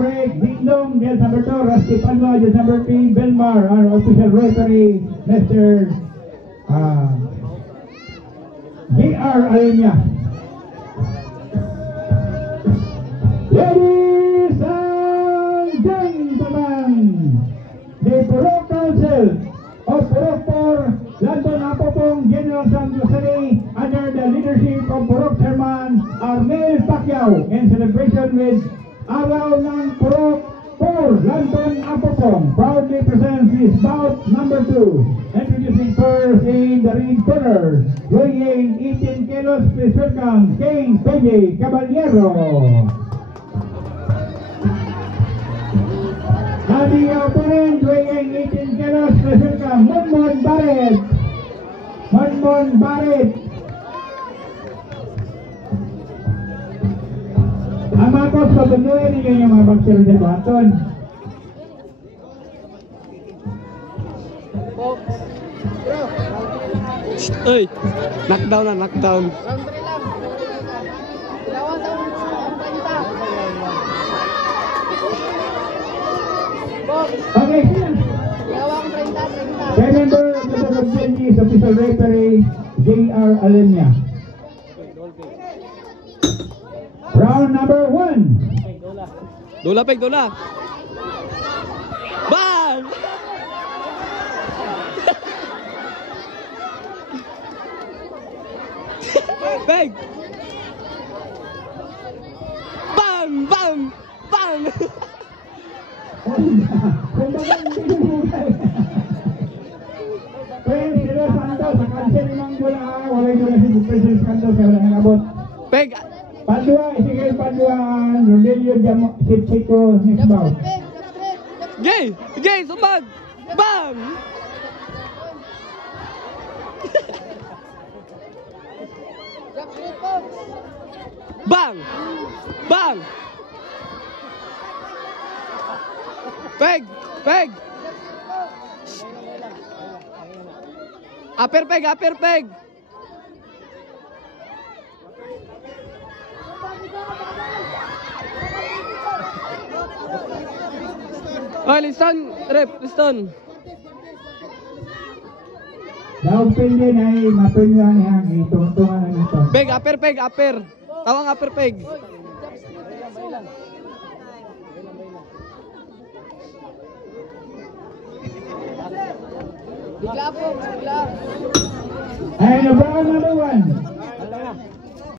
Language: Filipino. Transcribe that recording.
correct. Dingdong, judge number 2. Rusty Padua, judge number 3. Belmar, our official referee, Mr. J.R. Alenia. Ladies and gentlemen, the Purok Council of Purok 4, London Apopong General San Jose, under the leadership of Purok Chairman Arnel Pacquiao, in celebration with Araw ng Purok 4, London Apopong, proudly presents his bout number 2. Introducing first in the ring corner, weighing 18 kilos, please welcome King Pele Caballero. And the opponent weighing 18 kilos, please welcome Monmon Barret. Monmon Barret. Ang mga coach, pabunuin ninyo yung mga boxer sa Buhaton. Uy, knockdown na, knockdown. Round 3 lang. Ilawan sa panita. Box. Okay, Ilawan 30. remember the Board of Judges, official referee, J.R. Alenia. Round number 1. Dola, Peg, dola. Bang! Peg! Bang! Bang! Bang! Pwede sila Santos, sa cancel limang bola, wala yung si President Santos, kaya wala nangabot. Peg! Padua, Isigel Paduan, Rodelio Sitchiko, next bout. Gay! Gay! Sumbag! Bang! Bang! Bang! Peg! Peg! Upper peg! Upper peg! Oh, liston! Rep! Liston! Daog pindi na ay mapinyan niyang itungtungan na nito. Peg! Upper peg! Upper! Tawang upper peg! Bigla po, bigla. Ay, round number 1.